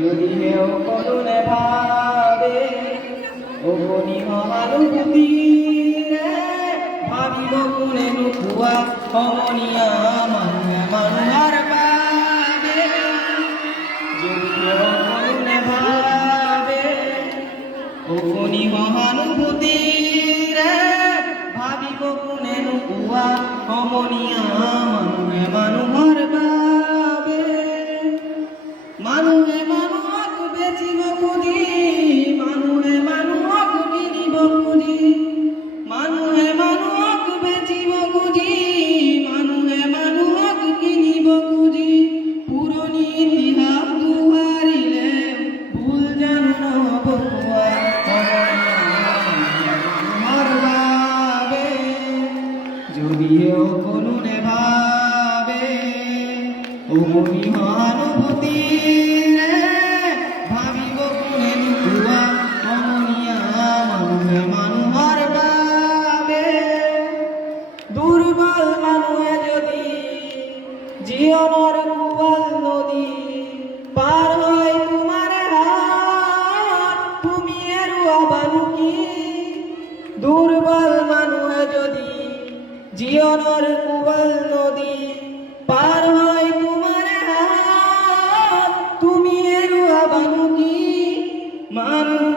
যদি হেও করুণে ভাবে অগণি মহানুভূতি ভাবিব কোনে নুকুয়া অমনিয়া মানুহে মানুহৰ বাবে যদি হেও করুণে ভাবে অগণি মহানুভূতি ভাবিব কোনে নুকুয়া অমনিয়া মানুহে মানুহৰ বাবে মানুহে মানুহক বেচিব খুজি মানুহে মানুহক কিনিব খুজি মানুহে মানুহক বেচিব খুজি মানুহে মানুহক কিনিব খুজি পুৰণি ইতিহাস দুহাৰিলে ভুল জানো নহ'ব মানুহৰ বাবে যদিও কোনোনে ভাবে অমনি মহানুভূতি ভাবিব কোনে নুকুয়া অমনিয়া মানুহে মানুহৰ বাবে দুৰ্বল মানুহে যদি জীৱনৰ কোবাল নদী পাৰ হয় তোমাৰ হাত তুমি এৰুৱাবানো কি দুৰ্বল মানুহে যদি জীৱনৰ কোবাল নদী পাৰ হয় তোমাৰ হাত তুমি এৰুৱাবানো কি মানুহ